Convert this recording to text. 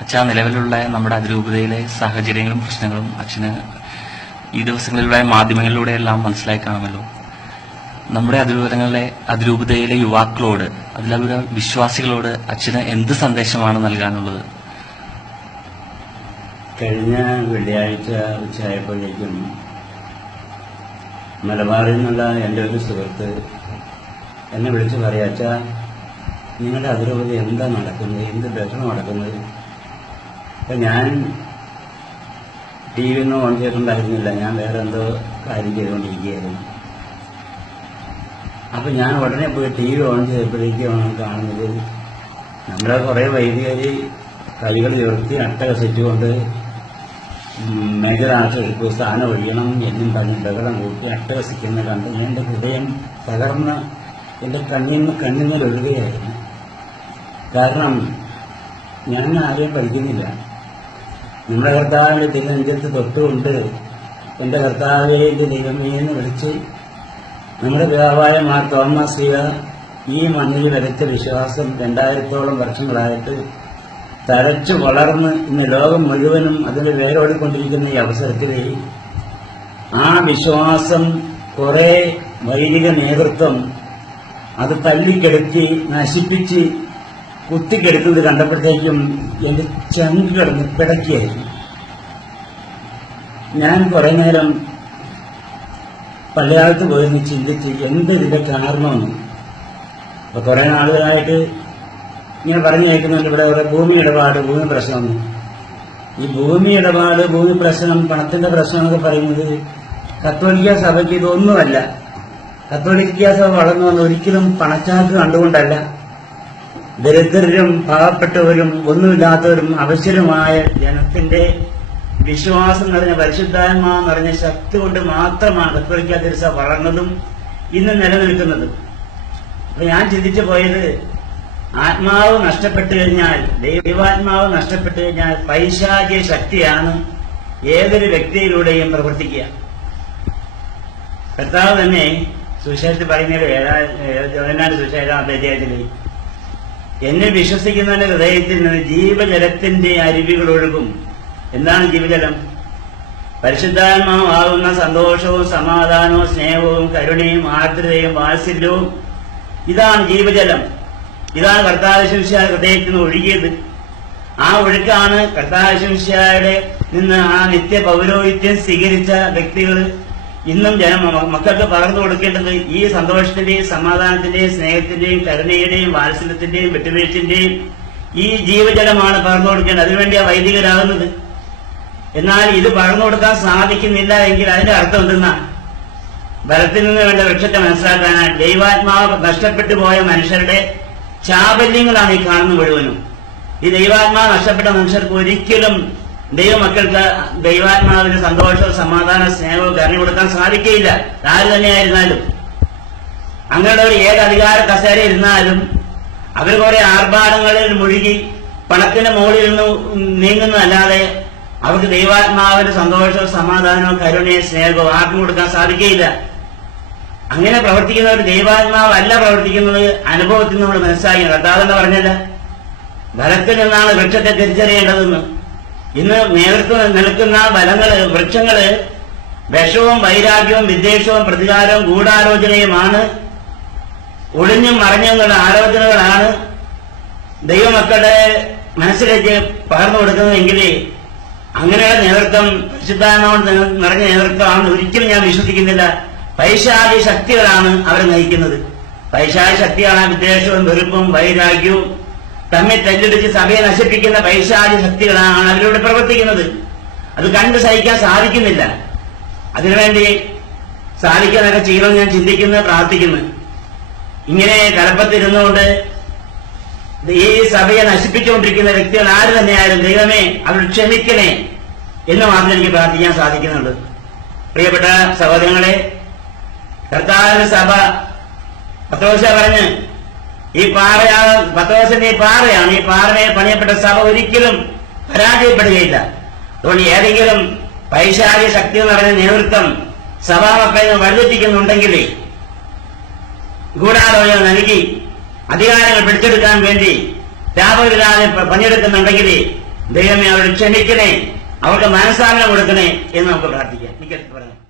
അച്ഛാ നിലവിലുള്ള നമ്മുടെ അതിരൂപതയിലെ സാഹചര്യങ്ങളും പ്രശ്നങ്ങളും അച്ഛന് ഈ ദിവസങ്ങളിലൂടെ മാധ്യമങ്ങളിലൂടെ എല്ലാം മനസ്സിലായി കാണുമല്ലോ. നമ്മുടെ അതിരൂപതങ്ങളിലെ അതിരൂപതയിലെ യുവാക്കളോട് അതിലവരുടെ വിശ്വാസികളോട് അച്ഛന് എന്ത് സന്ദേശമാണ് നൽകാനുള്ളത്? കഴിഞ്ഞ വെള്ളിയാഴ്ച ഉച്ചയായപ്പോഴേക്കും മലബാറിൽ നിന്നുള്ള എന്റെ ഒരു സുഹൃത്ത് എന്നെ വിളിച്ച് പറയാ അച്ഛാ നിങ്ങളുടെ അതിരൂപത എന്താ നടക്കുന്നത്? എന്ത് ബഹളം നടക്കുന്നത്? അപ്പം ഞാൻ ടി വി ഒന്നും ഓൺ ചെയ്തിട്ടുണ്ടായിരുന്നില്ല ഞാൻ വേറെ എന്തോ കാര്യം ചെയ്തുകൊണ്ടിരിക്കുകയായിരുന്നു. അപ്പം ഞാൻ ഉടനെ പോയി ടി വി ഓൺ ചെയ്തപ്പോഴേക്കാണ് കാണുന്നത്. നമ്മുടെ കുറേ വൈദികർ കൈകൾ ഉയർത്തി അട്ടകസിച്ചുകൊണ്ട് കൊണ്ട് മേജർ ആശുപത്രി സ്ഥാനം ഒഴിയണം എന്നും പറഞ്ഞ് ബഹളം കൂട്ടി അട്ടഹസിക്കുന്ന കണ്ട് എന്റെ ഹൃദയം തകർന്ന് എന്റെ നിന്ന് ഒഴുകുകയായിരുന്നു. കാരണം ഞാൻ ആരെയും പഠിക്കുന്നില്ല. നമ്മുടെ കർത്താവിന്റെ തിരുനെഞ്ചത്ത് തൊട്ടുകൊണ്ട് എന്റെ കർത്താവിന്റെ ദൈവമേ എന്ന് വിളിച്ച് നമ്മുടെ പിതാവായ മാർ തോമസ് ഈ മണ്ണിൽ വരച്ച വിശ്വാസം രണ്ടായിരത്തോളം വർഷങ്ങളായിട്ട് തഴച്ചു വളർന്ന് ഇന്ന് ലോകം മുഴുവനും അതിന് വേരോടിക്കൊണ്ടിരിക്കുന്ന ഈ അവസരത്തിൽ ആ വിശ്വാസം കുറേ വൈദിക നേതൃത്വം അത് തല്ലിക്കെടുത്തി നശിപ്പിച്ച് കുത്തിക്കെടുക്കുന്നത് കണ്ടപ്പോഴത്തേക്കും എന്റെ ചങ്ക് കിടന്ന് ഞാൻ കുറെ നേരം പള്ളിയാളത്ത് പോയിരുന്നു ചിന്തിച്ച് എന്ത് ഇതിന്റെ കാരണമെന്ന് അപ്പൊ കുറെ നാളുകളായിട്ട് ഇങ്ങനെ പറഞ്ഞു കേൾക്കുന്നുണ്ട് ഇവിടെ കുറെ ഭൂമി ഇടപാട് ഭൂമി പ്രശ്നം. ഈ ഭൂമി ഇടപാട് ഭൂമി പ്രശ്നം പണത്തിന്റെ പ്രശ്നം എന്നൊക്കെ പറയുന്നത് കത്തോലിക്ക സഭയ്ക്ക് ഇതൊന്നുമല്ല. കത്തോലിക്ക സഭ വളർന്നു വന്ന ഒരിക്കലും പണച്ചാക്ക് കണ്ടുകൊണ്ടല്ല. ദരിദ്രരും പാവപ്പെട്ടവരും ഒന്നുമില്ലാത്തവരും അവശ്യരുമായ ജനത്തിന്റെ വിശ്വാസം നിറഞ്ഞ പരിശുദ്ധാത്മാ നിറഞ്ഞ ശക്തി കൊണ്ട് മാത്രമാണ് കത്തോലിക്ക തിരിച്ച വളർന്നതും ഇന്ന് നിലനിൽക്കുന്നതും. അപ്പൊ ഞാൻ ചിന്തിച്ചു പോയത് ആത്മാവ് നഷ്ടപ്പെട്ടു കഴിഞ്ഞാൽ ദൈവാത്മാവ് നഷ്ടപ്പെട്ടു കഴിഞ്ഞാൽ പൈശാചിക ശക്തിയാണ് ഏതൊരു വ്യക്തിയിലൂടെയും പ്രവർത്തിക്കുക. കർത്താവ് തന്നെ സുശേഷത്തിൽ പറയുന്നത് ഏഴാ ജോനാട് സുശേഷാമത്തെ അധ്യായത്തിൽ എന്നെ വിശ്വസിക്കുന്നവന്റെ ഹൃദയത്തിൽ നിന്ന് ജീവജലത്തിന്റെ അരുവികൾ ഒഴുകും. എന്താണ് ജീവജലം? പരിശുദ്ധാത്മാവാകുന്ന സന്തോഷവും സമാധാനവും സ്നേഹവും കരുണയും ആർദ്രതയും വാത്സല്യവും ഇതാണ് ജീവജലം. ഇതാണ് കർത്താവിശംശായ ഹൃദയത്തിൽ നിന്ന് ഒഴുകിയത്. ആ ഒഴുക്കാണ് കർത്താവിശംശായുടെ നിന്ന് ആ നിത്യ പൗരോഹിത്യം സ്വീകരിച്ച വ്യക്തികൾ ഇന്നും ജനം മക്കൾക്ക് പകർന്നു കൊടുക്കേണ്ടത് ഈ സന്തോഷത്തിന്റെയും സമാധാനത്തിന്റെയും സ്നേഹത്തിന്റെയും കരുണയുടെയും വാത്സല്യത്തിന്റെയും വിട്ടുവീഴ്ചന്റെയും ഈ ജീവജലമാണ് പകർന്നു കൊടുക്കേണ്ടത്. അതിനുവേണ്ടിയാ വൈദികരാകുന്നത്. എന്നാൽ ഇത് പകർന്നു കൊടുക്കാൻ സാധിക്കുന്നില്ല എങ്കിൽ അതിന്റെ അർത്ഥം എന്തെന്നാ? ബലത്തിൽ നിന്ന് വേണ്ട വൃക്ഷത്തെ മനസ്സിലാക്കാനായി ദൈവാത്മാവ് നഷ്ടപ്പെട്ടു പോയ മനുഷ്യരുടെ ചാബല്യങ്ങളാണ് ഈ കാണുന്ന മുഴുവനും. ഈ ദൈവാത്മാവ് നഷ്ടപ്പെട്ട മനുഷ്യർക്ക് ഒരിക്കലും ദൈവമക്കൾക്ക് ദൈവാത്മാവിന് സന്തോഷവും സമാധാന സ്നേഹവും കരുണ കൊടുക്കാൻ സാധിക്കുകയില്ല. ആര് തന്നെയായിരുന്നാലും. അങ്ങനെ ഒരു ഏത് അധികാര കസേര ഇരുന്നാലും അവർ കുറെ ആർഭാടങ്ങളിൽ മുഴുകി പണത്തിന് മുകളിൽ നിന്ന് നീങ്ങുന്നതല്ലാതെ അവർക്ക് ദൈവാത്മാവിന് സന്തോഷവും സമാധാനവും കരുണയും സ്നേഹവും ആർക്കും കൊടുക്കാൻ സാധിക്കുകയില്ല. അങ്ങനെ പ്രവർത്തിക്കുന്ന ഒരു ദൈവാത്മാവല്ല പ്രവർത്തിക്കുന്നത് അനുഭവത്തിൽ നമ്മൾ മനസ്സിലാക്കി കർത്താവെന്ന് പറഞ്ഞത്? ബലത്തിൽ നിന്നാണ് വൃക്ഷത്തെ തിരിച്ചറിയേണ്ടതെന്ന്. ഇന്ന് നേതൃത്വം നിൽക്കുന്ന ബലങ്ങൾ വൃക്ഷങ്ങൾ വിഷവും വൈരാഗ്യവും വിദ്വേഷവും പ്രതികാരവും ഗൂഢാലോചനയുമാണ്. ഒളിഞ്ഞും മറിഞ്ഞുള്ള ആലോചനകളാണ്. ദൈവമക്കളുടെ മനസ്സിലേക്ക് പകർന്നു കൊടുക്കുന്നതെങ്കിൽ അങ്ങനെയുള്ള നേതൃത്വം പരിശുദ്ധാത്മാവോട് നിറഞ്ഞ നേതൃത്വമാണെന്ന് ഒരിക്കലും ഞാൻ വിശ്വസിക്കുന്നില്ല. പൈശാചി ശക്തികളാണ് അവരെ നയിക്കുന്നത്. പൈശാചി ശക്തിയാണ് വിദ്വേഷവും വെറുപ്പും വൈരാഗ്യവും തമ്മിൽ തല്ലിടിച്ച് സഭയെ നശിപ്പിക്കുന്ന പൈശാചി ശക്തികളാണ് അവരിലൂടെ പ്രവർത്തിക്കുന്നത്. അത് കണ്ട് സഹിക്കാൻ സാധിക്കുന്നില്ല. അതിനുവേണ്ടി സാധിക്കാനൊക്കെ ചെയ്യണമെന്ന് ഞാൻ ചിന്തിക്കുന്നു പ്രാർത്ഥിക്കുന്നു. ഇങ്ങനെ കലപ്പത്തിരുന്നുകൊണ്ട് ഈ സഭയെ നശിപ്പിച്ചുകൊണ്ടിരിക്കുന്ന വ്യക്തികൾ ആര് തന്നെയായാലും ദൈവമേ അവർ ക്ഷമിക്കണേ എന്ന് മാത്രം എനിക്ക് പ്രാർത്ഥിക്കാൻ സാധിക്കുന്നുണ്ട് പ്രിയപ്പെട്ട സഹോദരങ്ങളെ കർത്താവിന്റെ സഭ പത്രോശ പറഞ്ഞ് ഈ പാറയാണ് പത്തോശന്റെ ഈ പാറയാണ്. ഈ പാറമേ പണിയപ്പെട്ട സഭ ഒരിക്കലും പരാജയപ്പെടുകയില്ല. അതുകൊണ്ട് ഏതെങ്കിലും പൈശാചിക ശക്തി എന്ന് പറഞ്ഞ നേതൃത്വം സഭാമക്കളെ വഴിതെറ്റിക്കുന്നുണ്ടെങ്കിൽ ഗൂഢാലോചന നൽകി അധികാരങ്ങൾ പിടിച്ചെടുക്കാൻ വേണ്ടി രാപകലില്ലാതെ പ- പണിയെടുക്കുന്നുണ്ടെങ്കിൽ ദൈവമേ അവരോട് ക്ഷമിക്കണേ അവർക്ക് മനസ്സാന്തരം കൊടുക്കണേ എന്ന് നമുക്ക് പ്രാർത്ഥിക്കാം. എനിക്ക് പറയാം